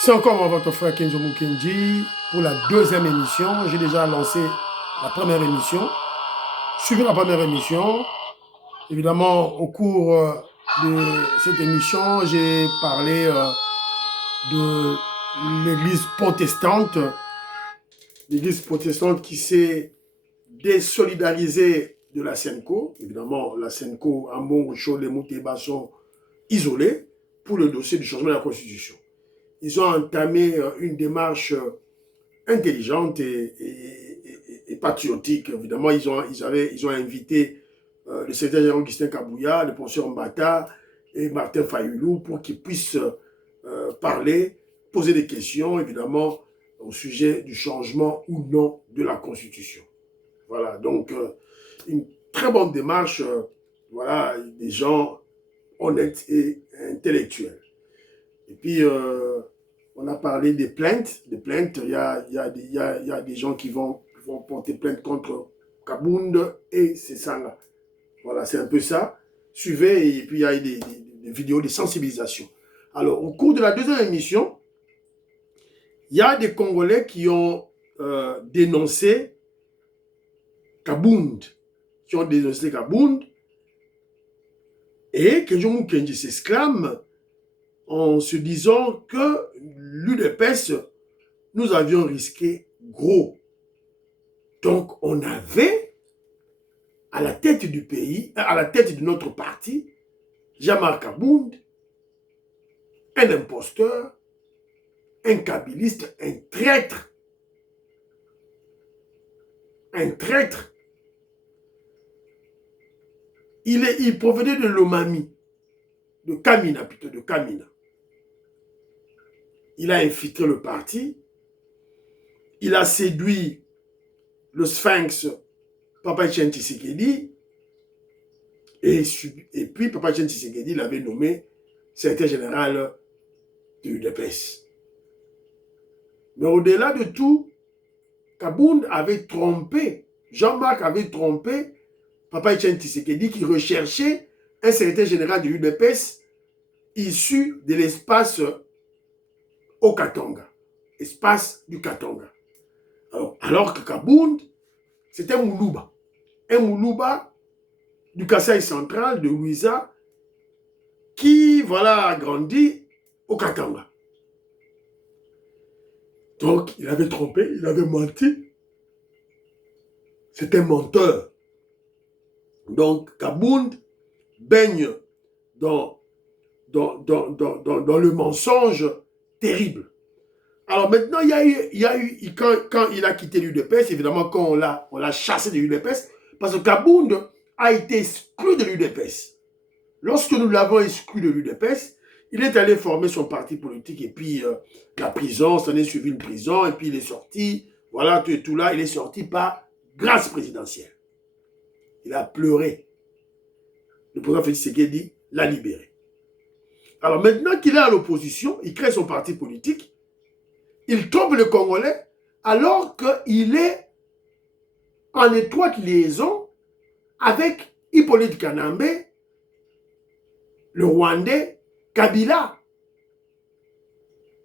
C'est encore moi, votre frère Kenzo Mukendi pour la deuxième émission. J'ai déjà lancé la première émission. Suivez la première émission. Évidemment, au cours de cette émission, j'ai parlé de l'église protestante qui s'est désolidarisée de la Senko. Évidemment, la Senko, Ambon, Chole, Mouteba sont isolés pour le dossier du changement de la Constitution. Ils ont entamé une démarche intelligente et patriotique. Évidemment, ils ont invité le secrétaire général Augustin Kabouya, le professeur Mbata et Martin Fayoulou pour qu'ils puissent parler, poser des questions, évidemment, au sujet du changement ou non de la Constitution. Voilà, donc une très bonne démarche, voilà, des gens honnêtes et intellectuels. Et puis, on a parlé des plaintes. Il y a des gens qui vont porter plainte contre Kabound et Sesanga. Voilà, c'est un peu ça. Suivez, et puis il y a des vidéos de sensibilisation. Alors, au cours de la deuxième émission, il y a des Congolais qui ont dénoncé Kabound. Et Kenzo Mukendi s'exclame en se disant que l'UDPS, nous avions risqué gros. Donc, on avait à la tête du pays, à la tête de notre parti, Jean-Marc Kabound, un imposteur, un kabiliste, un traître. Un traître. Il provenait de l'Omami, de Kamina plutôt, de Kamina. Il a infiltré le parti, il a séduit le Sphinx Papa Etienne Tshisekedi, et puis Papa Etienne Tshisekedi l'avait nommé secrétaire général de l'UDPS. Mais au-delà de tout, Kabound avait trompé, Jean-Marc avait trompé Papa Etienne Tshisekedi qui recherchait un secrétaire général de l'UDPS issu de l'espace au Katanga, espace du Katanga. Alors que Kabound, c'était un Moulouba du Kasaï central, de Louisa, qui, voilà, a grandi au Katanga. Donc, il avait trompé, il avait menti. C'était un menteur. Donc, Kabound baigne dans le mensonge terrible. Alors maintenant, il y a eu quand il a quitté l'UDPS, évidemment, quand on l'a chassé de l'UDPS, parce que Kabound a été exclu de l'UDPS. Lorsque nous l'avons exclu de l'UDPS, il est allé former son parti politique et puis la prison, ça en est suivi une prison et puis il est sorti, voilà, tout là, il est sorti par grâce présidentielle. Il a pleuré. Le président Félix Tshisekedi l'a libéré. Alors maintenant qu'il est à l'opposition, il crée son parti politique, il trompe le Congolais alors qu'il est en étroite liaison avec Hippolyte Kanambe, le Rwandais, Kabila.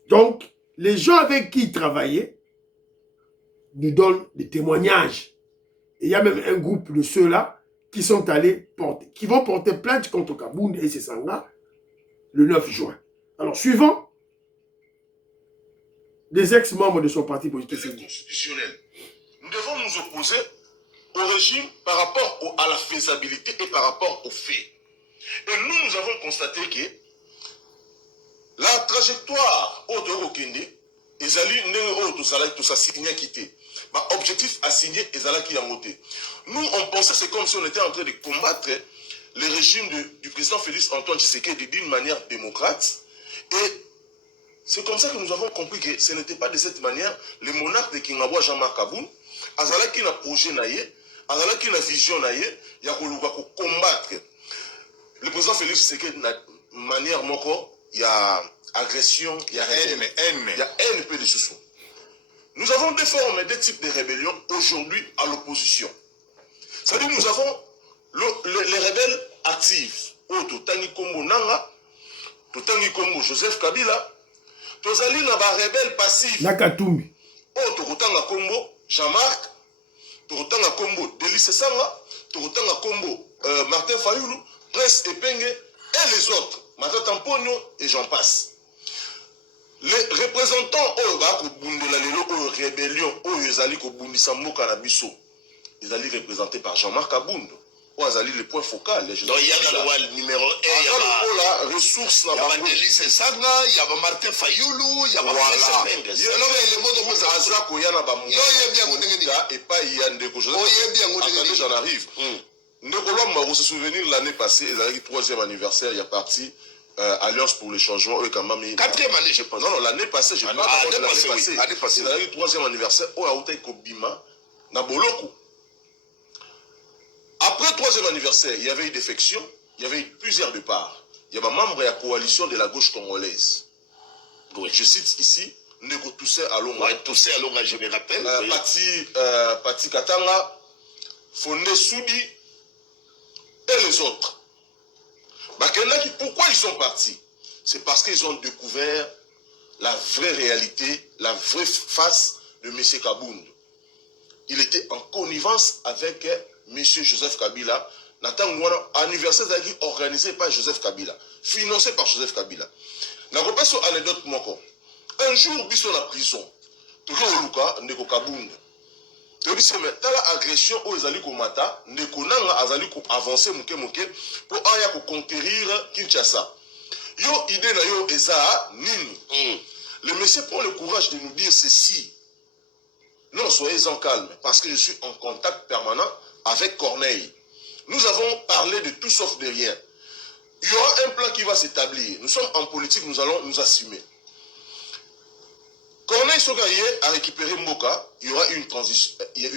Donc, les gens avec qui il travaillait nous donnent des témoignages. Et il y a même un groupe de ceux-là qui sont allés qui vont porter plainte contre Kabound et Sesanga le 9 juin. Alors, suivant des ex-membres de son parti politique constitutionnel. Nous devons nous opposer au régime par rapport à la faisabilité et par rapport aux faits. Et nous avons constaté que la trajectoire au Kende, ezali ndenge tout ça signé quitté. Objectif assigné ezalaki yangote. Nous on pensait c'est comme si on était en train de combattre le régime du président Félix Antoine Tshisekedi d'une manière démocrate. Et c'est comme ça que nous avons compris que ce n'était pas de cette manière. Le monarque de Kingabwa Jean-Marc Kabound azalaki na projet naie, azalaki na vision naie, ya koluka ko combattre le président Félix Tshisekedi na manière moko, il y a agression, il y a haine, il y a haine peu de sous. Nous avons deux formes, deux types de rébellions aujourd'hui à l'opposition. C'est-à-dire nous avons les rebelles actifs. Totangi Kombo Nanga, Totangi Kombo Joseph Kabila, tozali na ba rebelle passif Nakatumbi. oh tokotanga kombo Jean-Marc tokotanga kombo Delice Sanga tokotanga kombo Martin Fayulu Prince Epenge et les autres Matata Mponyo et j'en passe. Les représentants oyo bakobundela lelo oyo rébellion oyo ezali kobundisa mboka na biso ezali représenté par Jean-Marc Kabundo oyo azali le point focal. Donc il y a le numéro 1, il y a la ressource na ba Delice Sanga, il y a ba Martin Fayulu, il y a ba Prince Epenge. Alors le mot de aza koya na ba yo yebi yango ndenge nini et pas il y a ndeko je yebi yango ndenge nini j'en arrive. Ndeko Lomba vous se souvenir l'année passée ezali 3e anniversaire il y a parti Alliance pour le changement, eux quand même. 4e année, je pense. Non, l'année passée, je parle de l'année passée. Il y a eu 3e anniversaire, au Aouté Kobima, na Boloko. Après 3e anniversaire, il y avait eu défection, il y avait eu plusieurs départs. Il y avait un membre de la coalition de la gauche congolaise. Oui. Je cite ici, Ndeko Toussaint Alonga. Ouais, Toussaint Alonga, je me rappelle. Pati Katanga, Fondé Soudi et les autres. Pourquoi ils sont partis? C'est parce qu'ils ont découvert la vraie réalité, la vraie face de M. Kabound. Il était en connivence avec M. Joseph Kabila. Anniversaire organisé par Joseph Kabila, financé par Joseph Kabila. La anecdote moko. Un jour, ils sont en prison. Toujours au Luka, Ndeko Kabound. Tala agression aux Azali Komata, Nekonanga Azali ko avancer muke pour aya ko conquérir Kinshasa. Yo idée na yo eza nini. Le monsieur prend le courage de nous dire ceci. Non, soyez-en calme, parce que je suis en contact permanent avec Corneille. Nous avons parlé de tout sauf de rien. Il y aura un plan qui va s'établir. Nous sommes en politique, nous allons nous assumer. Corneille Sogaye a récupéré Mboka, il y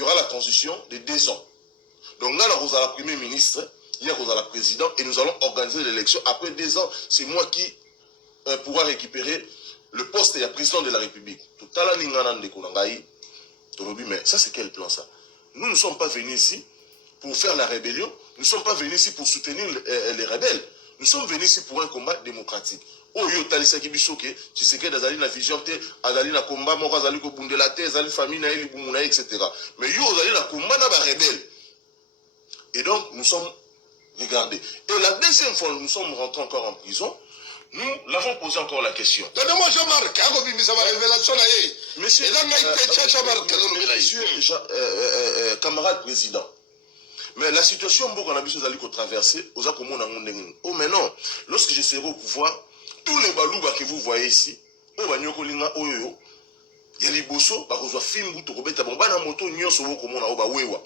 aura la transition de 2 ans. Donc là, vous avez la Premier ministre, hier vous avez la présidente, et nous allons organiser l'élection. Après 2 ans, c'est moi qui pourra récupérer le poste de président de la République. Tout à l'heure, mais ça c'est quel plan ça? Nous ne sommes pas venus ici pour faire la rébellion, nous ne sommes pas venus ici pour soutenir les rebelles. Nous sommes venus ici pour un combat démocratique. Oh yo talisa kibisoke, tu sais que azali na vision te, azali na combat moko azali ko bundela te, azali famille na eli bumuna etc. Mais yo azali na combat na ba rebelle. Et donc nous sommes regardés. Et la deuxième fois nous sommes rentrés encore en prison, nous l'avons posé encore la question. Donnez-moi Jean-Marc, révélation monsieur camarade président. Mais la situation qu'on a besoin d'aller traverser, oh mais non, lorsque je serai au pouvoir, tous les balouba que vous voyez ici, oh banyokolinga oyo, ya liboso bakozwa fimbu tokobeta bombana moto nyonso bokomona oba wewa.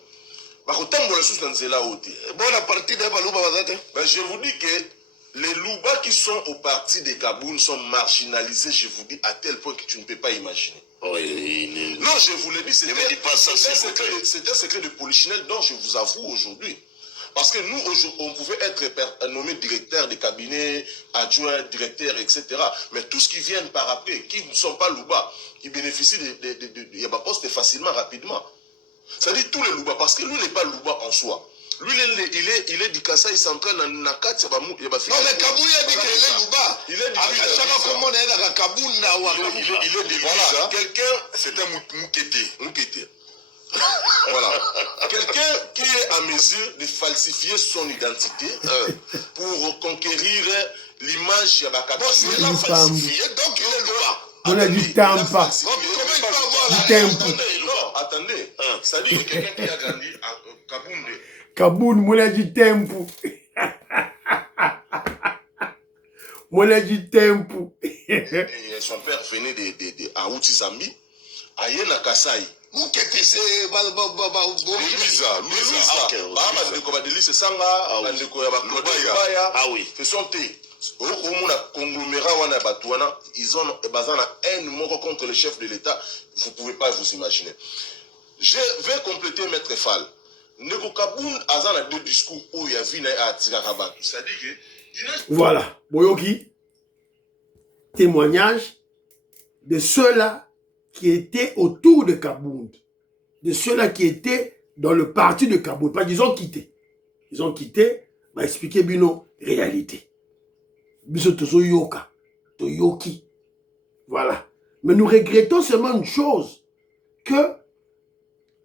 Bakotambola sous dans nzela ote. Bonne partie des balouba bazate. Ben je vous dis que les loubas qui sont au parti de Kaboun sont marginalisés, je vous dis, à tel point que tu ne peux pas imaginer. Oui, non, je vous l'ai dit, c'est un secret de polichinelle dont je vous avoue aujourd'hui. Parce que nous, on pouvait être nommé directeur des cabinets, adjoint, directeur, etc. Mais tout ce qui vient par après, qui ne sont pas loubas, qui bénéficient de Yabaposte facilement, rapidement. C'est-à-dire tous les loubas, parce que lui n'est pas louba en soi. Lui, il est du Kassai central dans Nakat. Non, mais Kaboul a dit qu'il est louba. Il est du voilà. Quelqu'un, c'est un moukété. Voilà. Quelqu'un qui est à mesure de falsifier son identité pour conquérir l'image Yabaka. Bon, c'est la falsifié, donc il est louba. On a dit Tampa. Comment il peut avoir la... Attendez. C'est-à-dire que quelqu'un qui a grandi à Kabounde. Kaboun, moi dit tempo. Moi dit tempo. Son père venait de Aouti Zambi, à Yena Kasai. Moukete, c'est ah oui. Ce sont ils ont un haine contre le chef de l'État. Vous ne pouvez pas vous imaginer. Je vais compléter Maître Fall. Ndeko Kaboun a 2 discours où il y a vu à Tigarabat. C'est-à-dire que... Voilà. Boyoki, témoignage de ceux-là qui étaient autour de Kaboun. De ceux-là qui étaient dans le parti de Kaboun. Parce qu'ils ont quitté. Ils ont quitté, m'a expliqué Bino, réalité. Biso tozo yoka, to yoki. Voilà. Mais nous regrettons seulement une chose, que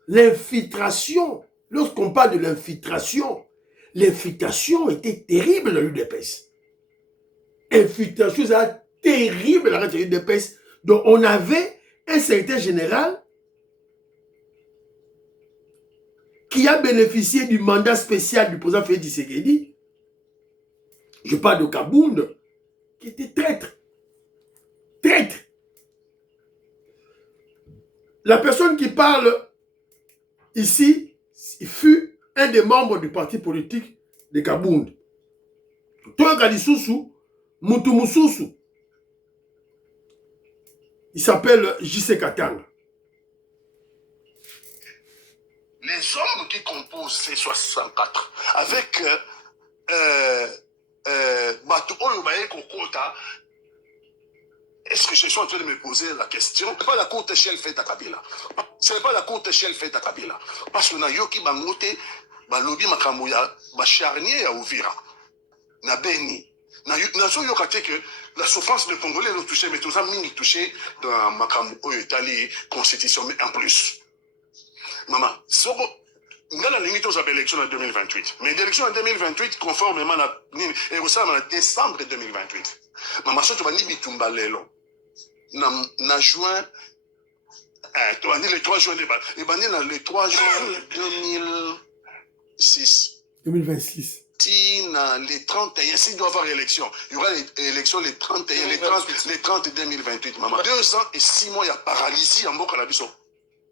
l'infiltration, lorsqu'on parle de l'infiltration était terrible dans l'UDPS. Infiltration, c'est terrible dans l'UDPS. Donc on avait un secrétaire général qui a bénéficié du mandat spécial du président Félix Tshisekedi. Je parle de Kabound, qui était traître. Traître. La personne qui parle ici fut un des membres du parti politique de Kabound. Toyoka Lisusu, Mutu Mususu. Il s'appelle J.C. Katanga. Les hommes qui composent ces 64, avec Bato Oyo Baye Kokota, est-ce que je suis en train de me poser la question? Ce n'est pas la courte échelle faite à Kabila. Ce n'est pas la courte échelle faite à Kabila. Parce que na yoki bangote, balobi makambo ya bacharnier ya Uvira. Na Beni. Na yoka te que la souffrance des Congolais nous touchait, mais tout ça mini touché dans makambo oyo Italie, constitution, mais en plus. Maman, soko dans la limite aux élections en 2028. Mais l'élection en 2028, conformément à décembre 2028. Maman, si tu vas dire bitumba lelo. Na juin, tu vas dire le 3 juin, le 3 juin 2006. 2026. Si les 31, s'il doit y avoir élection, il y aura les élections les 31, les 30 2028. Maman, 2 ans et 6 mois, il y a paralysie en Bokalabiso.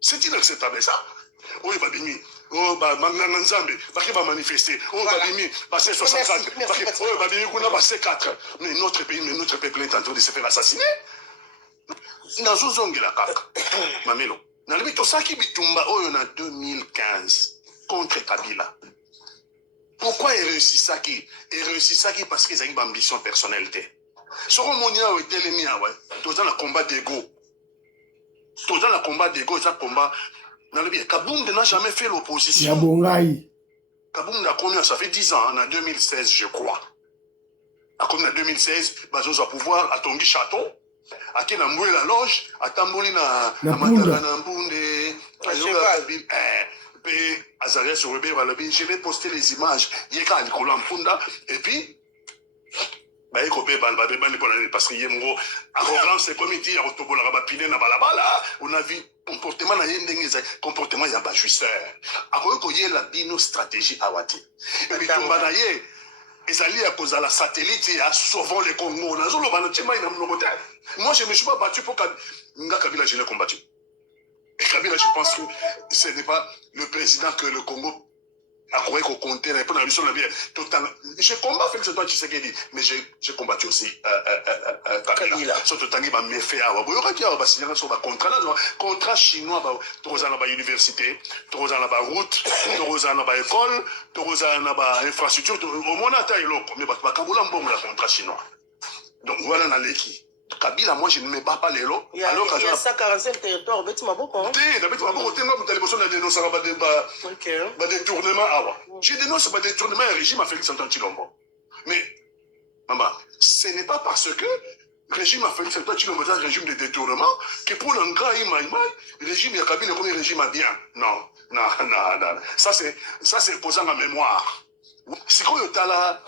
C'est inacceptable ça. Oh, il va bien. Oh, bah, Manganzambe, il va manifester. Oh, il va bien. Bah, c'est 64. Oh, il va bien. On a passé 4. Mais notre pays, notre peuple est en train de se faire assassiner. Dans une la kaka. Mamelo. Dans le bito saki bitumba oyo na 2015 contre Kabila. Pourquoi il réussit ça qui? Il réussit ça qui parce qu'ils ont une ambition personnelle. Sur le monia où était les miens, tout dans le combat d'ego. Tout dans le combat d'ego, c'est un combat. Kabound n'a jamais fait l'opposition. Kabound a connu, ça fait 10 ans, en 2016, je crois. A connu en 2016, Bazos a pouvoir, à Tongi Château, à qui n'a moué la loge, à Tamboli na Mbounde, Azaria sur je vais poster les images, Yeka Alikola Mpunda, et puis, parce qu'il y a un arrogance et comité, on a vu comportement comportement ya bajuisseur. Après qu'il y ait la bino stratégie à Wati. Et puis ezali à cause de la satellite et à sauvant les Congo. Moi je ne me suis pas battu pour Kabila, je l'ai combattu. Et Kabila, je pense que ce n'est pas le président que le Congo a croyé qu'on comptait. Je combat Félix Antoine Tshisekedi, mais j'ai combattu aussi Kabila. Surtout Tangi m'a méfait à Waboyoka qui a signé sur un contrat chinois, Torozan à l'université, Torozan à la route, Torozan à l'école, Torozan à l'infrastructure, au moins à taille loco, mais Kabula mbongo la contrat chinois. Donc voilà dans l'équipe. Kabila, moi je ne me bats pas les lots. Il y a 145 territoires, mais tu m'as beaucoup. J'ai dénoncé le détournement et régime à Félix Antoine Tshilombo. Mais, maman, ce n'est pas parce que le régime à Félix Antoine Tshilombo est un régime de détournement que pour l'Angra le régime de Kabila est comme un régime à bien. Non. Ça c'est posant en mémoire. C'est quoi la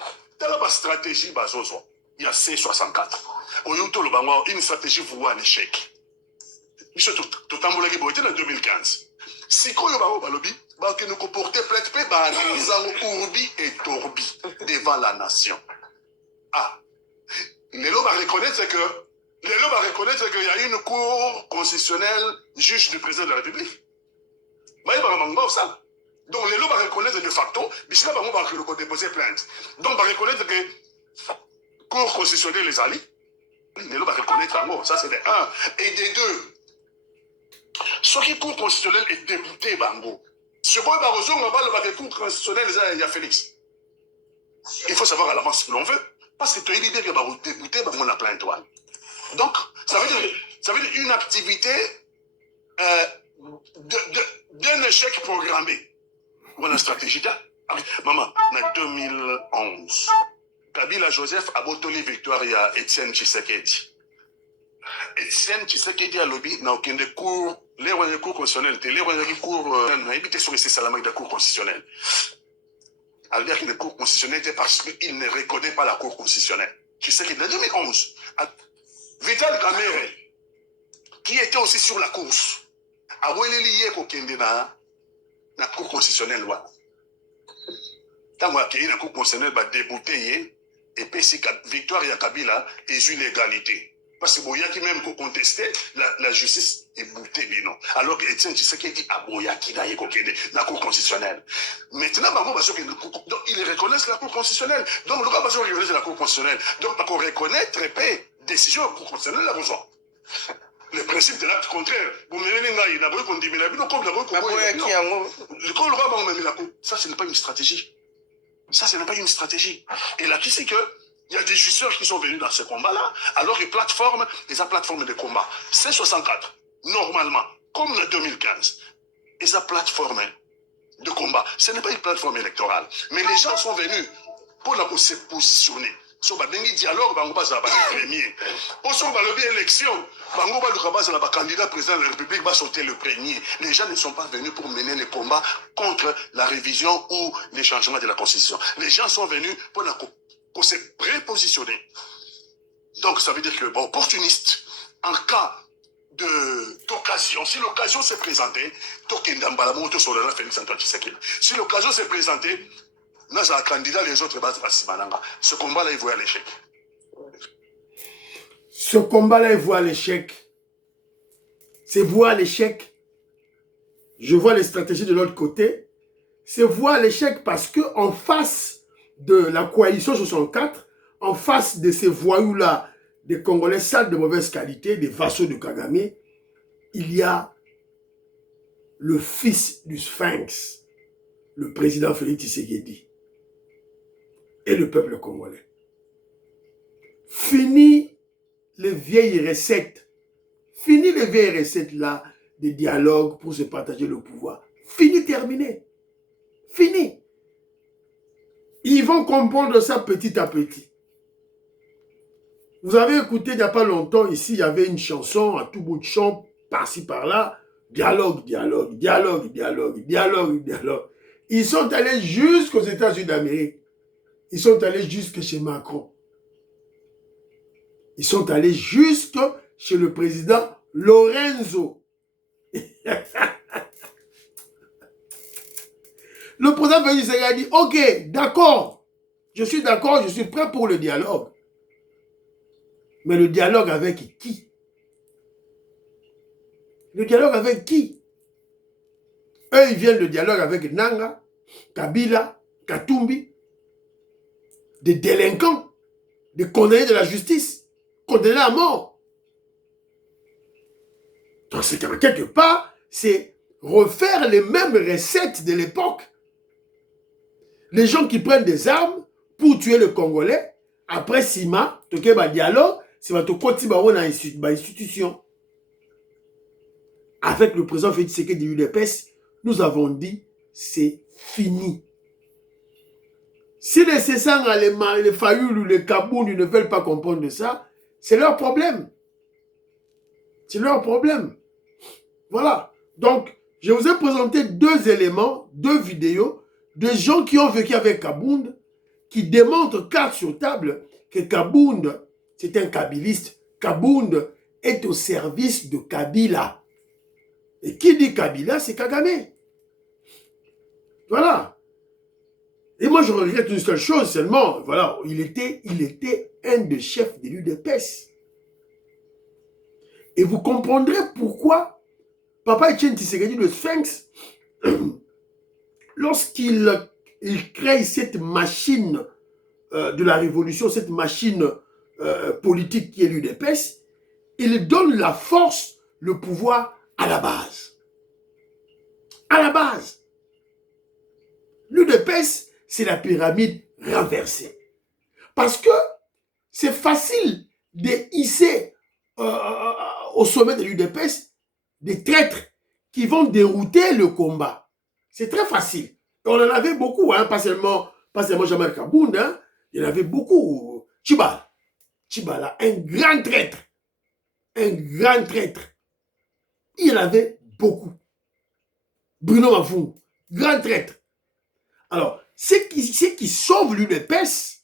stratégie bazozo? Il y a C64. Une stratégie vouée à l'échec. Tout en 2015. Si quoi que nous comporter plainte nous avons Urbi et Torbi devant la nation. Ah, les lots va reconnaître qu'il y a une cour constitutionnelle juge du président de la République. Donc les lots va reconnaître de facto, mais là va déposer plainte. Donc va reconnaître que cour constitutionnelle les alliés. Les lots va reconnaître en gros, ça c'est de 1. Et de 2. Ce qui cour constitutionnelle est député Bango. Ce qu'on va rejoindre, le cours constitutionnel, il y a Félix. Il faut savoir à l'avance ce que l'on veut. Parce que tu as l'idée que va député, on a plein d'étoiles. Donc, ça veut dire une activité d'un échec programmé. On a une stratégie là. Maman, en 2011, Kabila Joseph a botoli victoire à Étienne Tshisekedi. Etienne Tshisekedi a lobby na aucun des cours, les cours constitutionnels, les cours, on a évité sur ces salamaks de cours constitutionnels. À dire que le cours constitutionnel était parce qu'il ne reconnaît pas la cour constitutionnelle. Tshisekedi, en 2011, Vital Kamerhe, qui était aussi sur la course, a lié la cour constitutionnelle. Tant que la cour constitutionnelle va débouter, et puis si victoire et Kabila est une égalité. Parce que Boyaki même pour contester, la justice est boutée, non. Alors que Etienne Tshisekedi a Boyaki la cour constitutionnelle. Maintenant, ils reconnaissent la cour constitutionnelle. Donc, le gars reconnaît la cour constitutionnelle. Donc, pour reconnaître, décision de la cour constitutionnelle, la besoin. Le principe de l'acte contraire. Ça, ce n'est pas une stratégie. Ça, ce n'est pas une stratégie. Et là, qui c'est que il y a des jouisseurs qui sont venus dans ce combat-là, alors que plateforme, les plateformes de combat, c'est 64, normalement, comme le 2015. Et sa plateforme de combat, ce n'est pas une plateforme électorale. Mais les gens sont venus pour se positionner. Sur le dialogue, on va le premier. Pour le élection, le candidat président de la République va sauter le premier. Les gens ne sont pas venus pour mener le combat contre la révision ou les changements de la Constitution. Les gens sont venus pour se prépositionner. Donc ça veut dire que, opportuniste, en cas d'occasion, si l'occasion s'est présentée, si l'occasion s'est présentée, nous avons un candidat, les autres ce combat-là, il voit l'échec. Ce combat-là, il voit l'échec. C'est voir l'échec. Je vois les stratégies de l'autre côté. C'est voir l'échec parce que en face de la coalition 64, en face de ces voyous-là, des Congolais sales de mauvaise qualité, des vassaux de Kagame, il y a le fils du Sphinx, le président Félix Tshisekedi, et le peuple congolais. Fini les vieilles recettes. Fini les vieilles recettes là, des dialogues pour se partager le pouvoir. Fini, terminé. Fini. Ils vont comprendre ça petit à petit. Vous avez écouté il n'y a pas longtemps, ici, il y avait une chanson à tout bout de champ, par-ci, par-là. Dialogue, dialogue, dialogue, dialogue, dialogue, dialogue. Ils sont allés jusqu'aux États-Unis d'Amérique. Ils sont allés jusque chez Macron. Ils sont allés jusque chez le président Lorenzo. Le président Félix a dit, ok, d'accord, je suis prêt pour le dialogue. Mais le dialogue avec qui? Le dialogue avec qui? Eux, ils viennent de dialogue avec Nanga, Kabila, Katumbi, des délinquants, des condamnés de la justice, condamnés à mort. Donc, c'est quelque part, c'est refaire les mêmes recettes de l'époque. Les gens qui prennent des armes pour tuer le Congolais, après Sima, tu as un dialogue, c'est va te continuer dans l'institution. Avec le président Félix Tshisekedi de l'UDPS, nous avons dit, c'est fini. Si les Cessants, les Fayoul ou les Kaboun ne veulent pas comprendre ça, c'est leur problème. C'est leur problème. Voilà. Donc, je vous ai présenté deux éléments, deux vidéos, de gens qui ont vécu avec Kabound, qui démontrent carte sur table que Kabound, c'est un kabiliste. Kabound est au service de Kabila. Et qui dit Kabila, c'est Kagame. Voilà. Et moi, je regrette une seule chose seulement. Voilà, il était un des chefs de l'UDPS. Et vous comprendrez pourquoi Papa Etienne Tshisekedi, le Sphinx, lorsqu'il crée cette machine de la révolution, cette machine politique qui est l'UDPS, il donne la force, le pouvoir à la base. À la base. L'UDPS, c'est la pyramide renversée. Parce que c'est facile de hisser au sommet de l'UDPS des traîtres qui vont dérouter le combat. C'est très facile. Et on en avait beaucoup, hein, pas seulement Jamel Kabound, hein, il y en avait beaucoup. Tchibala, un grand traître. un grand traître. Il y en avait beaucoup. Bruno Mafou, grand traître. Alors, ce qui sauve l'UDPS,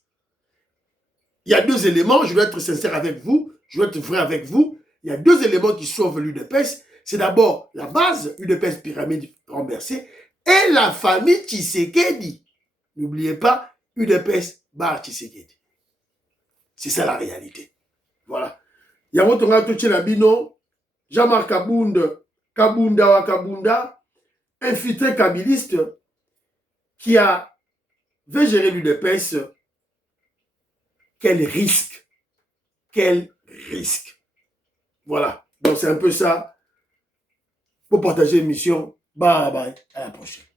il y a deux éléments, je dois être sincère avec vous, je dois être vrai avec vous. Il y a deux éléments qui sauvent l'UDPS. C'est d'abord la base, UDPS pyramide renversée, et la famille Tshisekedi. N'oubliez pas, UDPS bar Tshisekedi. C'est ça la réalité. Voilà. Il y a votre touché la bino, Jean-Marc Kabunda wa Kabunda, infiltré kabiliste, qui veut gérer l'UDPS. Quel risque. Quel risque. Voilà. Donc c'est un peu ça. Pour partager l'émission. Bye bye. À la prochaine.